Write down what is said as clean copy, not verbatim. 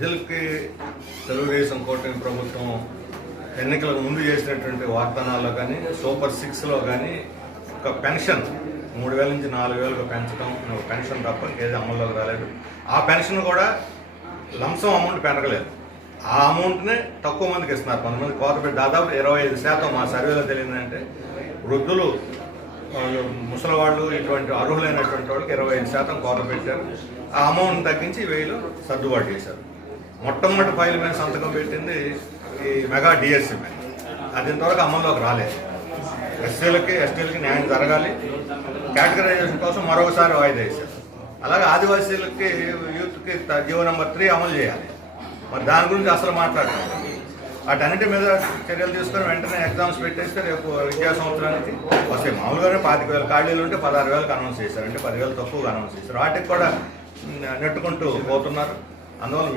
ప్రజలకి తెలుగుదేశం కూటమి ప్రభుత్వం ఎన్నికలకు ముందు చేసినటువంటి వాగ్దానాల్లో కానీ సూపర్ 6లో కానీ ఒక పెన్షన్ 3,000 నుంచి 4,000కు పెంచడం పెన్షన్ తప్ప ఇంకేది అమల్లోకి రాలేదు. ఆ పెన్షన్ కూడా లంసం అమౌంట్ పెరగలేదు. ఆ అమౌంట్నే తక్కువ మందికి ఇస్తున్నారు. కొంతమంది కోతపెట్టి దాదాపు 25% మా సర్వేలో తెలియదంటే వృద్ధులు, ముసలివాళ్ళు, ఇటువంటి అర్హులైనటువంటి వాళ్ళకి 25% కోత పెట్టారు. ఆ అమౌంట్ తగ్గించి 1000 సర్దుబాటు చేశారు. మొట్టమొదటి ఫైల్ మీద సంతకం పెట్టింది ఈ మెగా డిఎస్సీ మీద. అది ఇంతవరకు అమల్లోకి రాలేదు. ఎస్సీలకి ఎస్టీలకి న్యాయం జరగాలి, కేటగరైజేషన్ కోసం మరొకసారి వాయిదా వేశారు. అలాగే ఆదివాసీలకి యూత్కి జీవో నెంబర్ 3 అమలు చేయాలి. మరి దాని గురించి అసలు మాట్లాడాలి. వాటన్నిటి మీద చర్యలు తీసుకొని వెంటనే ఎగ్జామ్స్ పెట్టేస్తే రేపు విద్యా సంవత్సరానికి వస్తాయి. మామూలుగానే 25,000 ఖాళీలు ఉంటే 16,000కి అనౌన్స్ చేశారు. అంటే 10,000 తక్కువగా అనౌన్స్ చేశారు. వాటికి కూడా నెట్టుకుంటూ పోతున్నారు. అందువల్ల